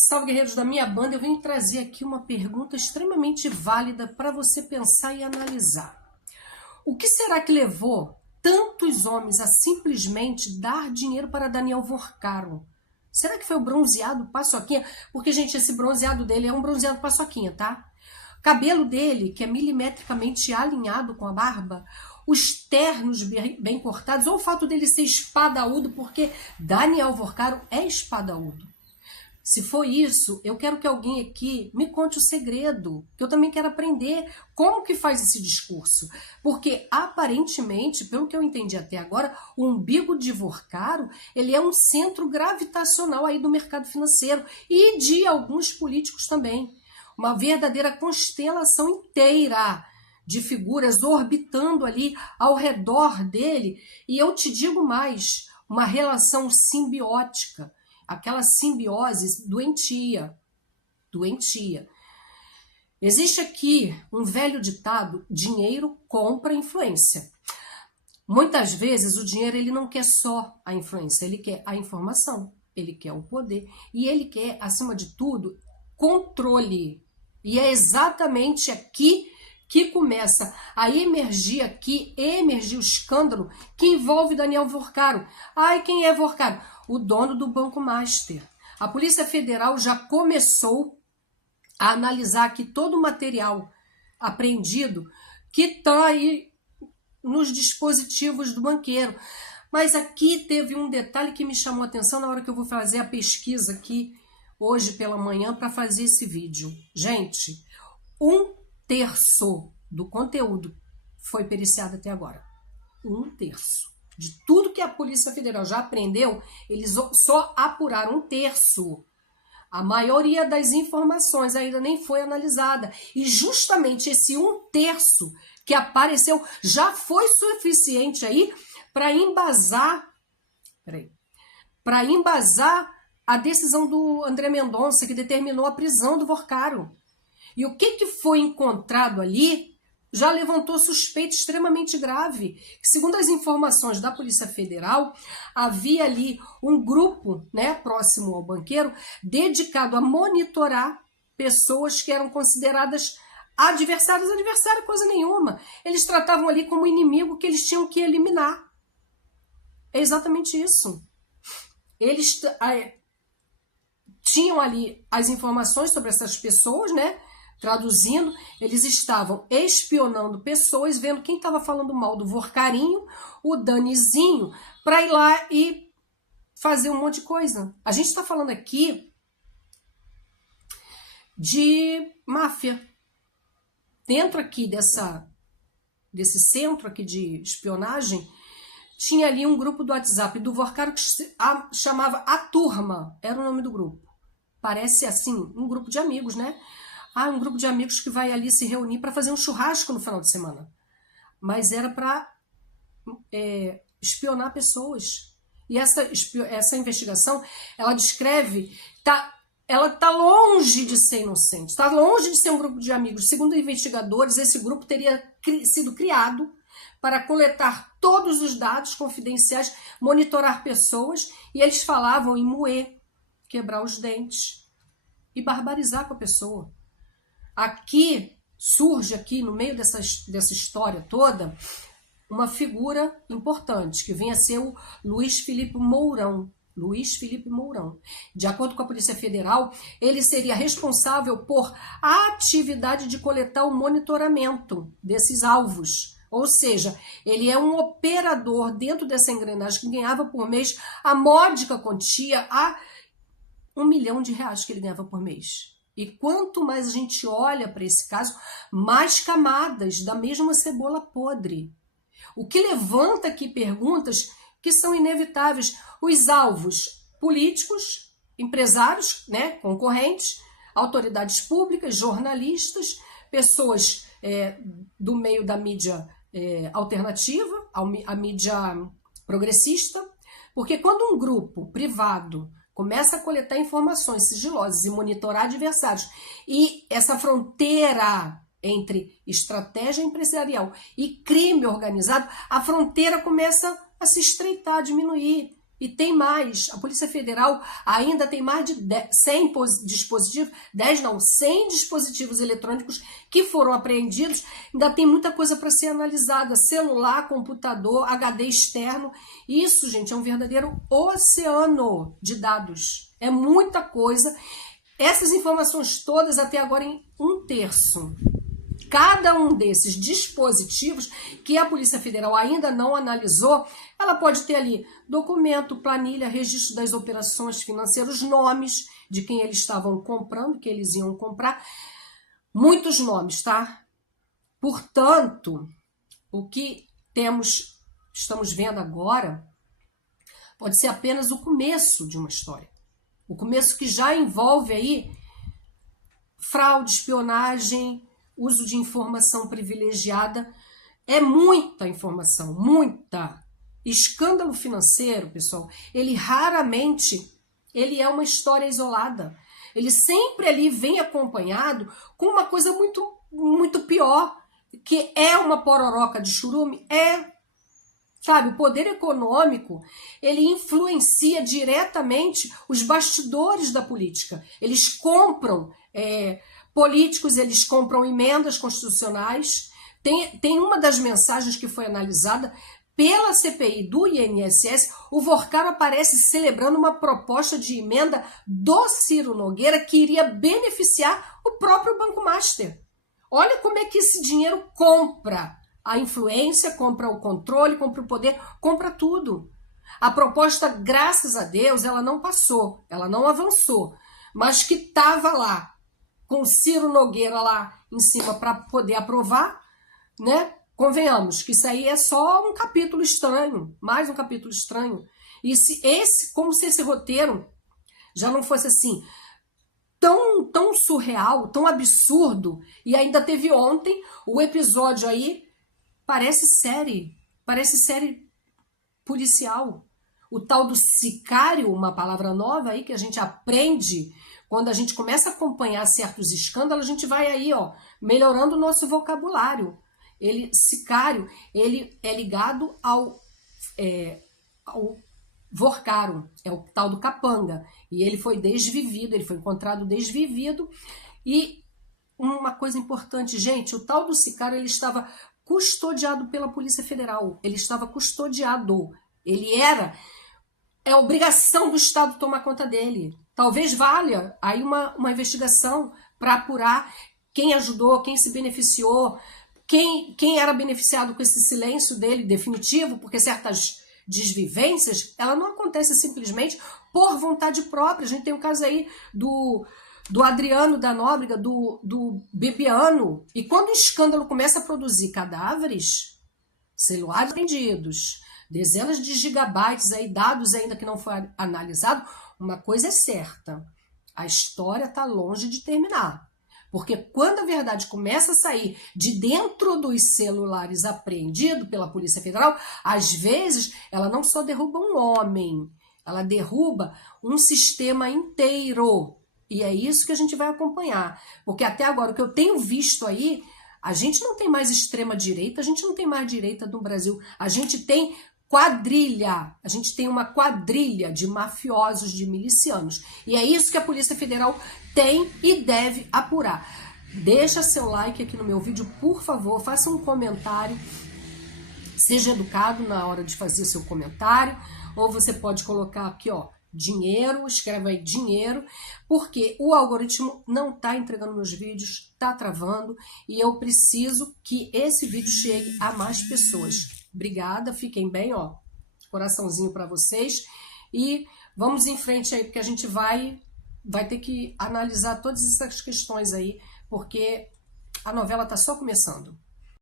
Salve, guerreiros da minha banda. Eu venho trazer aqui uma pergunta extremamente válida para você pensar e analisar. O que será que levou tantos homens a simplesmente dar dinheiro para Daniel Vorcaro? Será que foi o bronzeado Paçoquinha? Porque, gente, esse bronzeado dele é um bronzeado Paçoquinha, tá? O cabelo dele, que é milimetricamente alinhado com a barba, os ternos bem cortados, ou o fato dele ser espadaúdo, porque Daniel Vorcaro é espadaúdo. Se for isso, eu quero que alguém aqui me conte o segredo, que eu também quero aprender como que faz esse discurso. Porque, aparentemente, pelo que eu entendi até agora, o umbigo de Vorcaro, ele é um centro gravitacional aí do mercado financeiro e de alguns políticos também. Uma verdadeira constelação inteira de figuras orbitando ali ao redor dele. E eu te digo mais, uma relação simbiótica. Aquela simbiose doentia. Existe aqui um velho ditado: dinheiro compra influência. Muitas vezes o dinheiro ele não quer só a influência, ele quer a informação, ele quer o poder e ele quer, acima de tudo, controle. E é exatamente aqui que começa a emergir o escândalo que envolve Daniel Vorcaro. Ai, quem é Vorcaro? O dono do Banco Master. A Polícia Federal já começou a analisar aqui todo o material apreendido que está aí nos dispositivos do banqueiro. Mas aqui teve um detalhe que me chamou a atenção na hora que eu vou fazer a pesquisa aqui hoje pela manhã para fazer esse vídeo. Gente, 1/3 do conteúdo foi periciado até agora. 1/3. De tudo que a Polícia Federal já apreendeu, eles só apuraram 1/3. A maioria das informações ainda nem foi analisada. E justamente esse 1/3 que apareceu já foi suficiente aí para embasar a decisão do André Mendonça, que determinou a prisão do Vorcaro. E o que foi encontrado ali já levantou suspeita extremamente grave. Segundo as informações da Polícia Federal, havia ali um grupo, né, próximo ao banqueiro, dedicado a monitorar pessoas que eram consideradas adversários. Adversário coisa nenhuma. Eles tratavam ali como inimigo que eles tinham que eliminar. É exatamente isso. Eles tinham ali as informações sobre essas pessoas, né? Traduzindo, eles estavam espionando pessoas, vendo quem estava falando mal do Vorcarinho, o Danizinho, para ir lá e fazer um monte de coisa. A gente está falando aqui de máfia. Dentro aqui desse centro aqui de espionagem, tinha ali um grupo do WhatsApp do Vorcaro que chamava A Turma, era o nome do grupo. Parece assim, um grupo de amigos, né? Um grupo de amigos que vai ali se reunir para fazer um churrasco no final de semana. Mas era para espionar pessoas. E essa investigação, ela descreve, ela está longe de ser inocente, está longe de ser um grupo de amigos. Segundo investigadores, esse grupo teria sido criado para coletar todos os dados confidenciais, monitorar pessoas, e eles falavam em moer, quebrar os dentes e barbarizar com a pessoa. Aqui surge aqui no meio dessa história toda uma figura importante que vem a ser o Luiz Felipe Mourão. De acordo com a Polícia Federal, ele seria responsável por a atividade de coletar o monitoramento desses alvos. Ou seja, ele é um operador dentro dessa engrenagem que ganhava por mês a módica quantia, a R$1 milhão que ele ganhava por mês. E quanto mais a gente olha para esse caso, mais camadas da mesma cebola podre. O que levanta aqui perguntas que são inevitáveis. Os alvos políticos, empresários, né, concorrentes, autoridades públicas, jornalistas, pessoas do meio da mídia alternativa, a mídia progressista. Porque quando um grupo privado começa a coletar informações sigilosas e monitorar adversários, e essa fronteira entre estratégia empresarial e crime organizado, a fronteira começa a se estreitar, a diminuir. E tem mais, a Polícia Federal ainda tem mais de 100 dispositivos, 10 não, 100 dispositivos eletrônicos que foram apreendidos. Ainda tem muita coisa para ser analisada, celular, computador, HD externo. Isso, gente, é um verdadeiro oceano de dados. É muita coisa. Essas informações todas até agora em 1/3. Cada um desses dispositivos que a Polícia Federal ainda não analisou, ela pode ter ali documento, planilha, registro das operações financeiras, nomes de quem eles estavam comprando, que eles iam comprar. Muitos nomes, tá? Portanto, o que estamos vendo agora pode ser apenas o começo de uma história. O começo que já envolve aí fraude, espionagem, uso de informação privilegiada. É muita informação, muita. Escândalo financeiro, pessoal, ele raramente é uma história isolada. Ele sempre ali vem acompanhado com uma coisa muito, muito pior, que é uma pororoca de churume. Sabe, o poder econômico, ele influencia diretamente os bastidores da política. Eles compram políticos, eles compram emendas constitucionais. Tem uma das mensagens que foi analisada pela CPI do INSS, o Vorcaro aparece celebrando uma proposta de emenda do Ciro Nogueira que iria beneficiar o próprio Banco Master. Olha como é que esse dinheiro compra a influência, compra o controle, compra o poder, compra tudo. A proposta, graças a Deus, ela não passou, ela não avançou, mas que estava lá, com o Ciro Nogueira lá em cima para poder aprovar, né? Convenhamos que isso aí é só um capítulo estranho, mais um capítulo estranho. E como se esse roteiro já não fosse assim tão surreal, tão absurdo. E ainda teve ontem o episódio aí, parece série policial. O tal do sicário, uma palavra nova aí que a gente aprende. Quando a gente começa a acompanhar certos escândalos, a gente vai aí, ó, melhorando o nosso vocabulário. Sicário, ele é ligado ao Vorcaro, é o tal do capanga. E ele foi desvivido, ele foi encontrado desvivido. E uma coisa importante, gente, o tal do sicário, ele estava custodiado pela Polícia Federal. Ele estava custodiado. É obrigação do Estado tomar conta dele. Talvez valha aí uma investigação para apurar quem ajudou, quem se beneficiou, quem era beneficiado com esse silêncio dele definitivo, porque certas desvivências, ela não acontece simplesmente por vontade própria. A gente tem o caso aí do Adriano da Nóbrega, do Bebiano. E quando o escândalo começa a produzir cadáveres, celulares vendidos, dezenas de gigabytes, aí, dados ainda que não foi analisado, uma coisa é certa, a história está longe de terminar. Porque quando a verdade começa a sair de dentro dos celulares apreendidos pela Polícia Federal, às vezes ela não só derruba um homem, ela derruba um sistema inteiro. E é isso que a gente vai acompanhar. Porque até agora, o que eu tenho visto aí, a gente não tem mais extrema-direita, a gente não tem mais direita no Brasil. A gente tem uma quadrilha de mafiosos, de milicianos. E é isso que a Polícia Federal tem e deve apurar. Deixa seu like aqui no meu vídeo, por favor, faça um comentário. Seja educado na hora de fazer seu comentário. Ou você pode colocar aqui, ó, dinheiro, escreve aí dinheiro, porque o algoritmo não está entregando meus vídeos, está travando, e eu preciso que esse vídeo chegue a mais pessoas. Obrigada, fiquem bem, ó, coraçãozinho para vocês, e vamos em frente aí, porque a gente vai ter que analisar todas essas questões aí, porque a novela tá só começando.